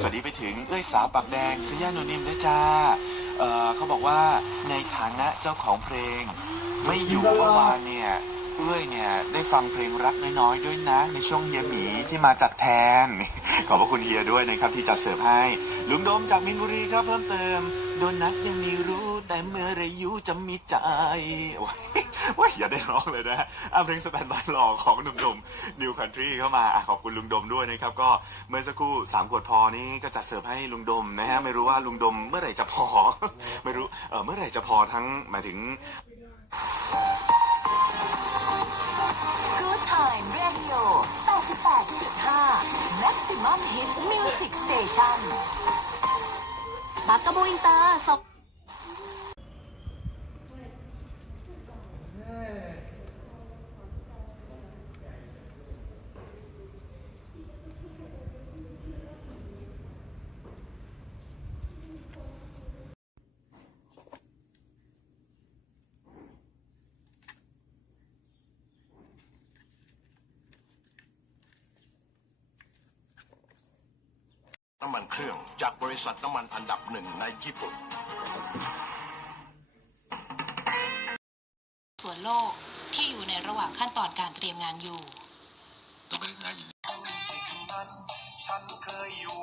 สวัสดีไปถึงเอ้ยสาวปากแดงสยานนิมนะจ้าเออเขาบอกว่าในฐานะเจ้าของเพลง ไม่อยู่เมื่อวานเนี่ยเอ้ยเนี่ยได้ฟังเพลงรักน้อยๆด้วยนะ ในช่วงเฮียหมีที่มาจัดแทน ขอบพระคุณเฮียด้วยนะครับที่จัดเสิร์ฟให้ลุงโดมจากมินบุรีครับเพิ่มเติม โดนัทยังมีรู้แต่เมื่อไรยูจะมีใจ ว่าอย่าได้ร้องเลยนะอะเพลงสแตนบายหล่อของหนุ่มๆนิวคันทรีเข้ามาอะขอบคุณลุงดมด้วยนะครับ ก็เมื่อสักครู่สามขวดพอนี้ก็จัดเสิร์ฟให้ลุงดมนะฮะ ไม่รู้ว่าลุงดมเมื่อไหร่จะพอ ไม่รู้เออเมื่อไหร่จะพอทั้งหมายถึง Good Time Radio 88.5 Maximum Hit Music Station บักกะบูอินเตอร์ส่งำมันเครื่องจากบริษัทน้ำมันอันดับหนึ่งในญี่ปุ่น ส่วนโลกที่อยู่ในระหว่างขั้นตอนการเตรียมงานอยู่ ฉันเคยอยู่